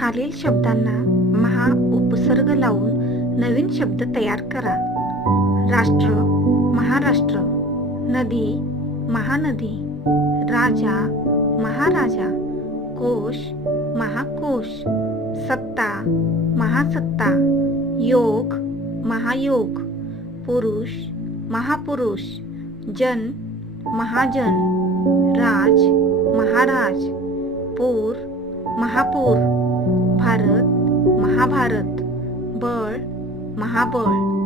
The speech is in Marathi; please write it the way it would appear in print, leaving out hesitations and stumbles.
खालील शब्दांना महा उपसर्ग लावून नवीन शब्द तयार करा. राष्ट्र, महाराष्ट्र. नदी, महानदी. राजा, महाराजा. कोश, महाकोश. सत्ता, महासत्ता. योग, महायोग. पुरुष, महापुरुष. जन, महाजन. राज, महाराज. पूर, महापूर. भारत, महाभारत. बळ, महाबळ.